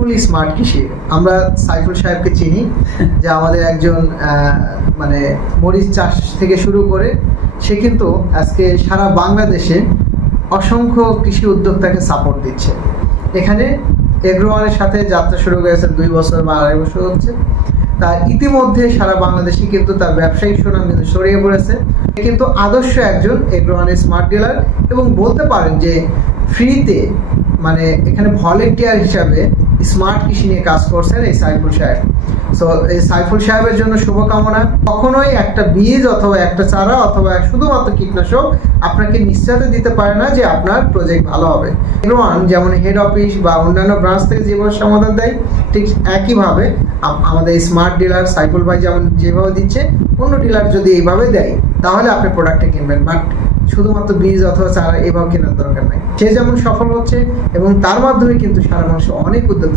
ফুলি smart কৃষি। আমরা সাইফুল সাহেবকে চিনি, যে আমাদের একজন মানে মরিচ চাষ থেকে শুরু করে সে কিন্তু আজকে সারা বাংলাদেশে অসংখ্য কৃষি উদ্যোক্তাকে সাপোর্ট দিচ্ছে। এখানে এগ্রোওয়ানের সাথে যাত্রা শুরু করেছে 2 বছর বা 2.5 বছর হচ্ছে। তা ইতিমধ্যে সারা বাংলাদেশে কিন্তু তার ব্যবসায়িক সুনাম কিন্তু ছড়িয়ে পড়েছে। কিন্তু আদর্শ একজন এগ্রোওয়ানের স্মার্ট ডিলার, এবং বলতে পারেন যে ফ্রিতে মানে এখানে ভলেন্টিয়ার হিসাবে স্মার্ট কৃষি নিয়ে কাজ করছেন এই সাইফুল সাহেব। সো এই সাইফুল সাহেবের জন্য শুভকামনা। কখনোই একটা বীজ অথবা একটা চারা অথবা শুধুমাত্র কীটনাশক আপনাকে নিশ্চয়তা দিতে পারে না যে আপনার প্রজেক্ট ভালো হবে। এগ্রোওয়ান যেমন হেড অফিস বা অন্যান্য ব্রাঞ্চ থেকে যেভাবে সমাধান দেয়, ঠিক একইভাবে আমাদের স্মার্ট ডিলার সাইফুল ভাই যেভাবে দিচ্ছে, অন্য ডিলার যদি এইভাবে দেয় তাহলে আপনি প্রোডাক্টটা কিনবেন। বাট শুধুমাত্র বীজ অথবা চারা এভাবে কেনার দরকার নাই। সে যেমন সফল হচ্ছে এবং তার মাধ্যমে কিন্তু সারা মানুষ অনেক উদ্যোগ